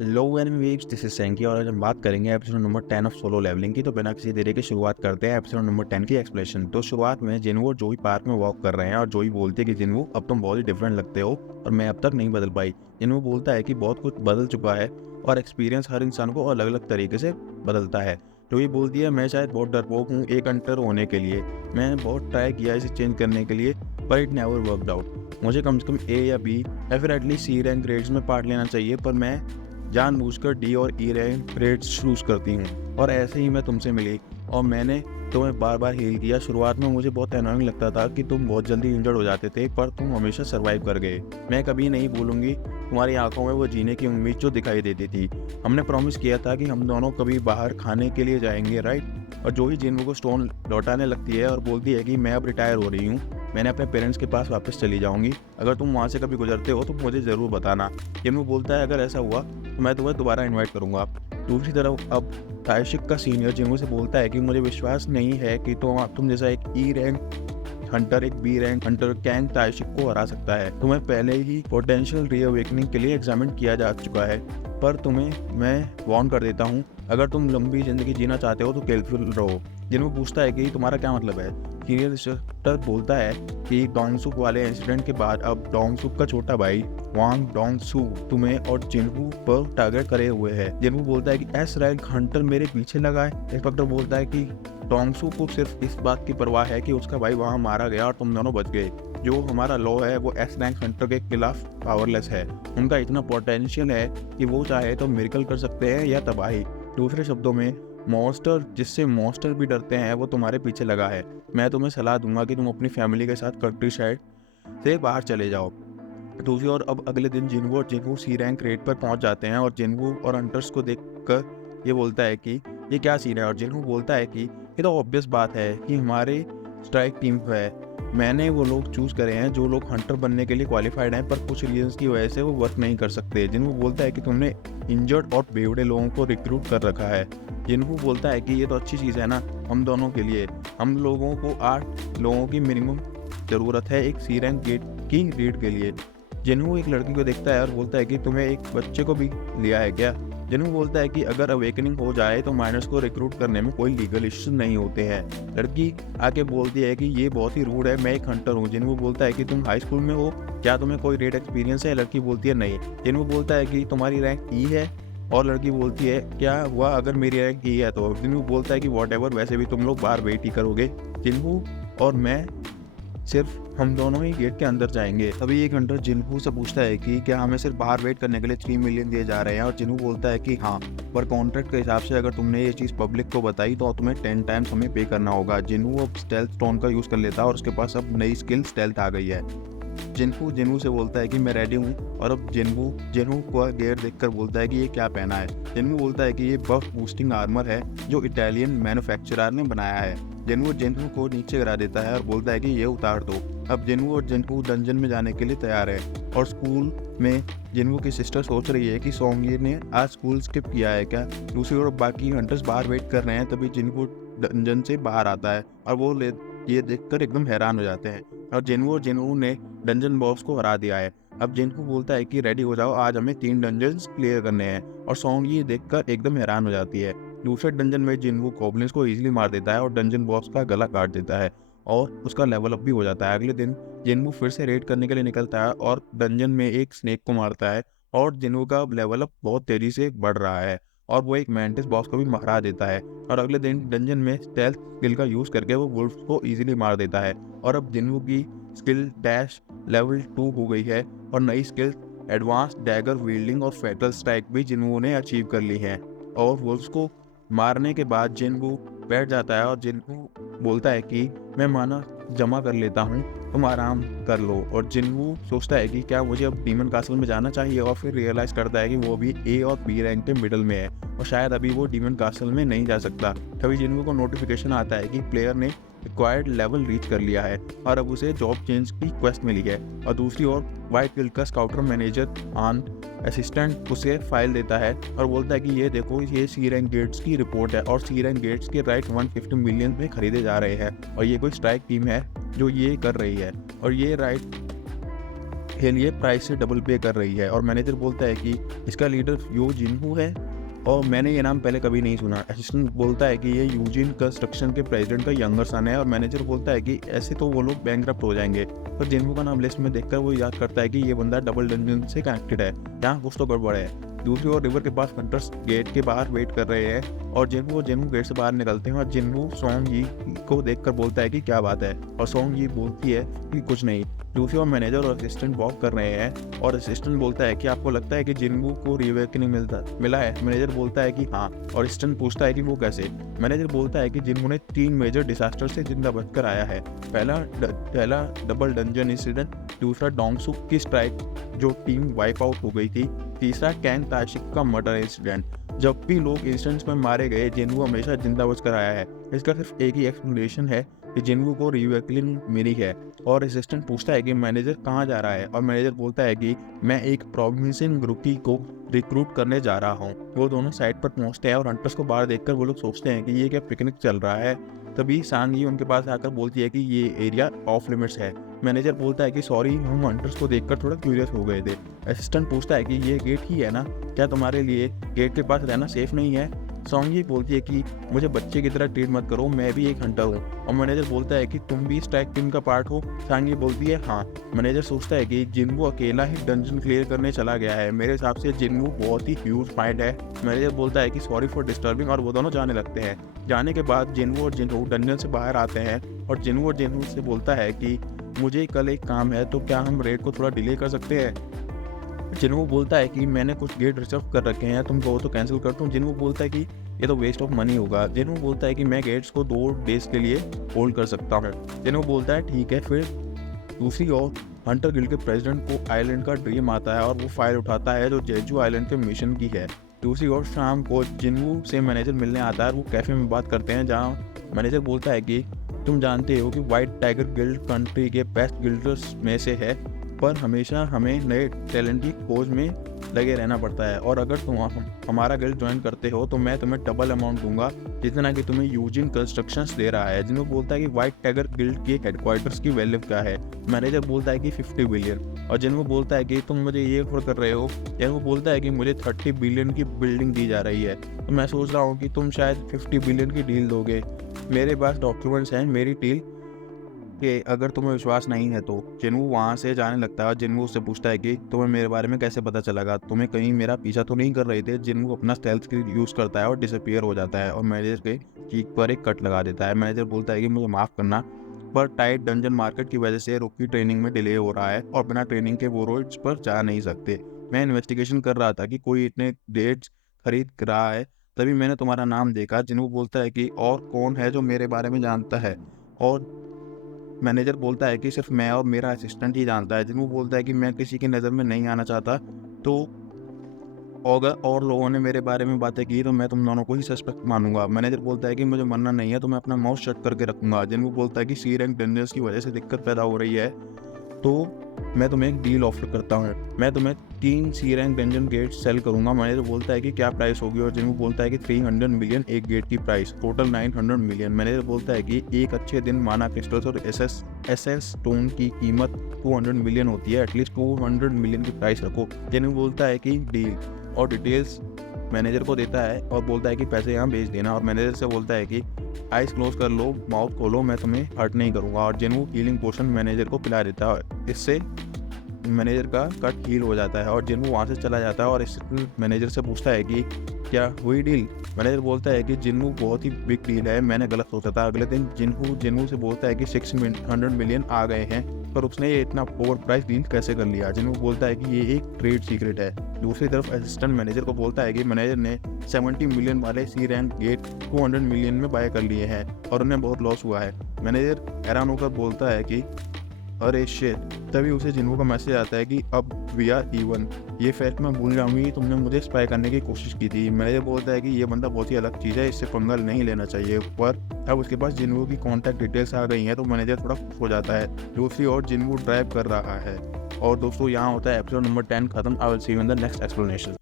Low Animage this is Sanky और आज हम बात करेंगे episode number 10 of Solo Leveling की। तो बिना किसी देरी के शुरुआत करते हैं एपिसोड नंबर 10 की एक्सप्लेनेशन। तो शुरुआत में जिनवो और जोई पार्क में वॉक कर रहे हैं और जोई बोलती है कि जिनवो अब तुम बहुत ही डिफरेंट लगते हो और मैं अब तक नहीं बदल पाई। जिनवो बोलता है कि बहुत कुछ बदल चुका है और एक्सपीरियंस हर इंसान को अलग अलग तरीके से बदलता है। जोई बोलती है मैं शायद बहुत डरपोक हूँ एक हंटर होने के लिए, मैंने बहुत ट्राई किया इसे चेंज करने के लिए पर इट नेवर वर्कड आउट। मुझे कम से कम ए या बी या फिर एटलीस्ट सी रैंक ग्रेड्स में पार्ट लेना चाहिए, पर मैं जानबूझकर डी और ई रैंक ग्रेड्स चूज करती हूँ और ऐसे ही मैं तुमसे मिली और मैंने तुम्हें बार बार हील किया। शुरुआत में मुझे बहुत एनोइंग लगता था कि तुम बहुत जल्दी इंजर्ड हो जाते थे, पर तुम हमेशा सर्वाइव कर गए। मैं कभी नहीं भूलूंगी तुम्हारी आंखों में वो जीने की उम्मीद जो दिखाई देती थी। हमने प्रॉमिस किया था कि हम दोनों कभी बाहर खाने के लिए जाएंगे, राइट? और जो ही जिन्हों को स्टोन लौटाने लगती है और बोलती है कि मैं अब रिटायर हो रही हूँ, मैंने अपने पेरेंट्स के पास वापस चली जाऊंगी। अगर तुम वहाँ से कभी गुजरते हो तो मुझे ज़रूर बताना। जिन्हों बोलता है अगर ऐसा हुआ तो मैं तुम्हें दोबारा इनवाइट करूंगा। दूसरी तरफ अब ताइशिक का सीनियर जिन्हों से बोलता है कि मुझे विश्वास नहीं है कि तुम जैसा एक ई रैंक हंटर एक बी रैंक हंटर कैंग ताइशिक को हरा सकता है। तुम्हें पहले ही पोटेंशियल रीअवेकनिंग के लिए एग्जामिन किया जा चुका है, पर तुम्हें मैं वार्न कर देता हूँ, अगर तुम लंबी जिंदगी जीना चाहते हो तो केयरफुल रहो। जिन्हों पूछता है कि तुम्हारा क्या मतलब है। सीनियर इंस्ट्रक्टर बोलता है कि डोंगसुक वाले इंसिडेंट के बाद अब डोंगसुक का छोटा भाई वांग डोंगसू तुम्हें और जिनहू पर टारगेट करे हुए है। जिनहू बोलता है कि एस रैंक हंटर मेरे पीछे लगा है। इंस्पेक्टर बोलता है कि डोंगसू को सिर्फ इस बात की परवाह है कि उसका भाई वहां मारा गया और तुम दोनों बच गए। जो हमारा लॉ है वो एस रैंक हंटर के खिलाफ पावरलेस है। उनका इतना पोटेंशियल है कि वो चाहे तो मिरेकल कर सकते हैं या तबाही। दूसरे शब्दों में मॉन्स्टर जिससे मॉन्स्टर भी डरते हैं वो तुम्हारे पीछे लगा है। मैं तुम्हें सलाह दूंगा कि तुम अपनी फैमिली के साथ कंट्री साइड से बाहर चले जाओ। दूसरी ओर अब अगले दिन जिनवू और जिनहू सी रैंक रेट पर पहुंच जाते हैं और जिनवू और हंटर्स को देखकर ये बोलता है कि ये क्या सीन है। और जिनहू बोलता है कि ये तो ऑब्वियस बात है कि हमारे स्ट्राइक टीम है। मैंने वो लोग चूज करे हैं जो लोग हंटर बनने के लिए क्वालिफाइड हैं, पर कुछ रीजंस की वजह से वो वर्क नहीं कर सकते। जिनहू बोलता है कि तुमने इंजर्ड और बेवड़े लोगों को रिक्रूट कर रखा है। जिनहू बोलता है कि ये तो अच्छी चीज़ है ना हम दोनों के लिए। हम लोगों को 8 लोगों की मिनिमम ज़रूरत है एक सी रैंक गेट की रीड के लिए। जिन्हू एक लड़की को देखता है और बोलता है कि तुम्हें एक बच्चे को भी लिया है क्या। जिन्हू बोलता है कि अगर अवेकनिंग हो जाए तो माइनर्स को रिक्रूट करने में कोई लीगल इश्यूज नहीं होते हैं। लड़की आके बोलती है कि ये बहुत ही रूड है, मैं एक हंटर हूँ। जिन्हू बोलता है कि तुम हाई स्कूल में हो, क्या तुम्हें कोई रेड एक्सपीरियंस है। लड़की बोलती है नहीं। जिन्हू बोलता है कि तुम्हारी रैंक ई है और लड़की बोलती है क्या हुआ अगर मेरी रैंक ई है तो। जिन्हू बोलता है कि वॉट एवर, वैसे भी तुम लोग बाहर वेट ही करोगे। जिन्हू और मैं सिर्फ हम दोनों ही गेट के अंदर जाएंगे। तभी एक हंटर जिन्हू से पूछता है कि क्या हमें सिर्फ बाहर वेट करने के लिए 3 मिलियन दिए जा रहे हैं। और जिन्हू बोलता है कि हाँ, पर कॉन्ट्रैक्ट के हिसाब से अगर तुमने ये चीज़ पब्लिक को बताई तो तुम्हें 10 टाइम्स हमें पे करना होगा। जिन्हू अब स्टेल्थ स्टोन का यूज़ कर लेता है और उसके पास अब नई स्किल स्टेल्थ आ गई है। जिन्हू से बोलता है कि मैं रेडी हूँ और अब जिन्हू को गेयर देखकर बोलता है कि ये क्या पहना है। जिन्हू बोलता है कि ये बफ बूस्टिंग आर्मर है जो इटालियन मैन्युफैक्चरर ने बनाया है। जिन्हू को नीचे गिरा देता है और बोलता है कि ये उतार दो। अब जिन्हू और जिन्हू डंजन में जाने के लिए तैयार है और स्कूल में जिन्हू की सिस्टर सोच रही है कि सोंगी ने आज स्कूल स्किप किया है क्या। दूसरी ओर बाकी हंटर्स बाहर वेट कर रहे हैं। तभी जिन्हू डंजन से बाहर आता है और वो ये देखकर एकदम हैरान हो जाते हैं। और जिन्हू ने डंजन बॉस को हरा दिया है। अब जिन्हू बोलता है कि रेडी हो जाओ, आज हमें 3 डंजन्स क्लियर करने हैं। और सोंगी ये देखकर एकदम हैरान हो जाती है। दूसरे डंजन में जिन्हू गॉब्लिन्स को इजीली मार देता है और डंजन बॉस का गला काट देता है और उसका लेवल अप भी हो जाता है। अगले दिन जिन्हू फिर से रेड करने के लिए निकलता है और डंजन में एक स्नेक को मारता है और जिन्हू का लेवल अप बहुत तेजी से बढ़ रहा है और वो एक मैंटिस बॉस को भी हरा देता है। और अगले दिन डंजन में स्टेल्थ स्किल का यूज करके वो वुल्फ को इजीली मार देता है। और अब जिन्हू की स्किल डैश लेवल 2 हो गई है और नई स्किल एडवांस डैगर वील्डिंग और फैटल स्ट्राइक भी जिन्हू ने अचीव कर ली है। और वुल्फ को मारने के बाद जिन्हू बैठ जाता है और जिन्हू बोलता है कि मैं माना जमा कर लेता हूँ, तुम आराम कर लो। और जिन्हू सोचता है कि क्या मुझे अब डीमन कासल में जाना चाहिए और फिर रियलाइज करता है कि वो भी ए और बी रैंक के मिडल में है और शायद अभी वो डीमन कासल में नहीं जा सकता। तभी जिन्हू को नोटिफिकेशन आता है कि प्लेयर ने रिक्वायर्ड लेवल रीच कर लिया है और अब उसे जॉब चेंज की क्वेस्ट मिली है। और दूसरी ओर व्हाइट गिल्ड का स्काउटर मैनेजर आन असिस्टेंट उसे फाइल देता है और बोलता है कि ये देखो, ये सी रैंक गेट्स की रिपोर्ट है और सी रैंक गेट्स के राइट 150 मिलियन में खरीदे जा रहे हैं और ये कोई स्ट्राइक टीम है जो ये कर रही है। और ये राइट के लिए प्राइस से डबल पे कर रही है। और मैनेजर बोलता है कि इसका लीडर यो जिनहू है और मैंने ये नाम पहले कभी नहीं सुना। असिस्टेंट बोलता है कि ये यूजिन कंस्ट्रक्शन के प्रेसिडेंट का यंगर सन है। और मैनेजर बोलता है कि ऐसे तो वो लोग बैंकरप्ट हो जाएंगे। पर जिनहू का नाम लिस्ट में देखकर वो याद करता है कि ये बंदा डबल डंजन से कनेक्टेड है, यहाँ कुछ तो गड़बड़ है। दूसरी ओर रिवर के पास हंटर्स गेट के बाहर वेट कर रहे हैं और जिनहू गेट से बाहर निकलते हैं और जिनहू सोंग यी को देखकर बोलता है कि क्या बात है, और सोंग यी बोलती है कि कुछ नहीं। दूसरी ओर मैनेजर और असिस्टेंट वॉक कर रहे हैं और असिस्टेंट बोलता है कि आपको लगता है कि जिनहू को रीअवेकनिंग मिला है। मैनेजर बोलता है कि हाँ, और असिस्टेंट पूछता है कि वो कैसे। मैनेजर बोलता है कि जिनहू ने 3 मेजर डिजास्टर से जिंदा बचकर आया है। पहला डबल डंजन इंसिडेंट, दूसरा डोंगसुक की स्ट्राइक जो टीम वाइप आउट हो गई थी, तीसरा कैंग ताशिक का मर्डर इंसिडेंट। जब भी लोग इंसिडेंट्स में मारे गए, जिनहू हमेशा जिंदा बचकर आया है। इसका सिर्फ एक ही एक्सप्लेनेशन है कि जिनहू को रीअवेकनिंग मिली है। और असिस्टेंट पूछता है कि मैनेजर कहाँ जा रहा है, और मैनेजर बोलता है कि मैं एक प्रोविंशियल ग्रुपी को रिक्रूट करने जा रहा हूँ। वो दोनों साइट पर पहुँचते हैं और हंटर्स को बाहर देखकर वो लोग सोचते हैं कि ये क्या पिकनिक चल रहा है। तभी सांग यी उनके पास आकर बोलती है कि ये एरिया ऑफ लिमिट्स है। मैनेजर बोलता है कि सॉरी, हम हंटर्स को देखकर थोड़ा क्यूरियस हो गए थे। असिस्टेंट पूछता है कि ये गेट ही है ना, क्या तुम्हारे लिए गेट के पास रहना सेफ नहीं है। सॉन्ग यी बोलती है कि मुझे बच्चे की तरह ट्रीट मत करो, मैं भी एक हंटर हूँ। और मैनेजर बोलता है कि तुम भी इस टैग टीम का पार्ट हो। सॉन्ग यी बोलती है हाँ। मैनेजर सोचता है कि जिनहू अकेला ही डंजन क्लियर करने चला गया है, मेरे हिसाब से जिनहू बहुत ही ह्यूज माइंड है। मैनेजर बोलता है कि सॉरी फॉर डिस्टर्बिंग, और वो दोनों जाने लगते हैं। जाने के बाद जिनहू और जिनहू डंजन से बाहर आते हैं और जिनहू से बोलता है कि मुझे कल एक काम है, तो क्या हम रेड को थोड़ा डिले कर सकते हैं। जिनहू बोलता है कि मैंने कुछ गेट रिजर्व कर रखे हैं, तुम कहो तो कैंसिल करता हूँ। जिनहू बोलता है कि ये तो वेस्ट ऑफ मनी होगा। जिनहू बोलता है कि मैं गेट्स को 2 डेज के लिए होल्ड कर सकता हूँ। जिनहू बोलता है ठीक है। फिर दूसरी ओर हंटर गिल्ड के प्रेसिडेंट को आइलैंड का ड्रीम आता है और वो फाइल उठाता है जो जेजू आइलैंड के मिशन की है। दूसरी ओर शाम को जिनहू से मैनेजर मिलने आता है। वो कैफे में बात करते हैं जहाँ मैनेजर बोलता है कि तुम जानते हो कि व्हाइट टाइगर गिल्ड कंट्री के बेस्ट गिल्डर्स में से है, पर हमेशा हमें नए टैलेंट की खोज में लगे रहना पड़ता है। और अगर तुम हमारा गिल्ड ज्वाइन करते हो तो मैं तुम्हें डबल अमाउंट दूंगा जितना कि तुम्हें यूजिन कंस्ट्रक्शंस दे रहा है। जिन्होंने बोलता है कि व्हाइट टाइगर गिल्ड के हेडक्वार्टर्स की वैल्यू क्या है। मैनेजर बोलता है कि 50 बिलियन। और जिन्होंने बोलता है कि तुम मुझे ये ऑफर कर रहे हो। जिन्होंने बोलता है कि मुझे 30 बिलियन की बिल्डिंग दी जा रही है, तो मैं सोच रहा हूँ कि तुम शायद 50 बिलियन की डील दोगे। मेरे पास डॉक्यूमेंट्स हैं मेरी डील कि अगर तुम्हें विश्वास नहीं है तो। जिनहू वहाँ से जाने लगता है। जिनहू उससे पूछता है कि तुम्हें मेरे बारे में कैसे पता चलेगा, तुम्हें कहीं मेरा पीछा तो नहीं कर रहे थे। जिनहू अपना स्टेल्थ स्किल यूज़ करता है और डिसअपीयर हो जाता है और मैनेजर के चीक पर एक कट लगा देता है। मैनेजर बोलता है कि मुझे माफ़ करना, पर टाइट डंजन मार्केट की वजह से रुक की ट्रेनिंग में डिले हो रहा है और बिना ट्रेनिंग के वो रोड्स पर जा नहीं सकते। मैं इन्वेस्टिगेशन कर रहा था कि कोई इतने डेट्स खरीद रहा है, तभी मैंने तुम्हारा नाम देखा। जिनहू बोलता है कि और कौन है जो मेरे बारे में जानता है। और मैनेजर बोलता है कि सिर्फ मैं और मेरा असिस्टेंट ही जानता है। जिनहू बोलता है कि मैं किसी की नज़र में नहीं आना चाहता, तो अगर और लोगों ने मेरे बारे में बातें की तो मैं तुम दोनों को ही सस्पेक्ट मानूंगा। मैनेजर बोलता है कि मुझे मरना नहीं है, तो मैं अपना माउथ शट करके रखूंगा। जिनहू बोलता है कि सी रैंक डंजन्स की वजह से दिक्कत पैदा हो रही है, तो मैं तुम्हें एक डील ऑफर करता हूँ। मैं तुम्हें 3 सी रैंक डंजन गेट सेल करूंगा। मैनेजर बोलता है कि क्या प्राइस होगी, और जिनहू बोलता है कि 300 मिलियन एक गेट की प्राइस, टोटल 900 मिलियन। मैनेजर बोलता है कि एक अच्छे दिन माना क्रिस्टल्स और एसएस स्टोन की कीमत 200 मिलियन होती है, एटलीस्ट 200 मिलियन की प्राइस रखो। जिनहू बोलता है कि डील, और डिटेल्स मैनेजर को देता है और बोलता है कि पैसे यहाँ भेज देना। और मैनेजर से बोलता है कि आइज क्लोज कर लो, माउथ खोलो, मैं तुम्हें हर्ट नहीं करूँगा। और जिनहू हीलिंग पोशन मैनेजर को पिला देता है। इससे मैनेजर का कट हील हो जाता है और जिनहू वहाँ से चला जाता है और इस मैनेजर से पूछता है कि क्या हुई डील। मैनेजर बोलता है कि जिनहू बहुत ही बिग डील है, मैंने गलत सोचा था। अगले दिन जिनहू से बोलता है कि 600 मिलियन आ गए हैं, पर उसने ये इतना ओवर प्राइस डील कैसे कर लिया। जिनहू बोलता है कि ये एक ट्रेड सीक्रेट है। दूसरी तरफ असिस्टेंट मैनेजर को बोलता है कि मैनेजर ने 70 मिलियन वाले सी रैंक गेट 200 मिलियन में बाय कर लिए हैं और उन्हें बहुत लॉस हुआ है। मैनेजर हैरान होकर बोलता है कि अरे शिट। तभी उसे जिनहू का मैसेज आता है कि अब वी आर इवन। ये फैक्ट मैं भूल जाऊंगी कि तुमने मुझे स्पाई करने की कोशिश की थी। मैनेजर बोलता है कि ये बंदा बहुत ही अलग चीज़ है, इससे पंगा नहीं लेना चाहिए। पर अब उसके पास जिनहू की कॉन्टैक्ट डिटेल्स आ गई हैं, तो मैनेजर थोड़ा खुश हो जाता है। दूसरी ओर जिनहू ड्राइव कर रहा है। और दोस्तों, यहाँ होता है एपिसोड नंबर 10 खत्म। I will see you in the next explanation.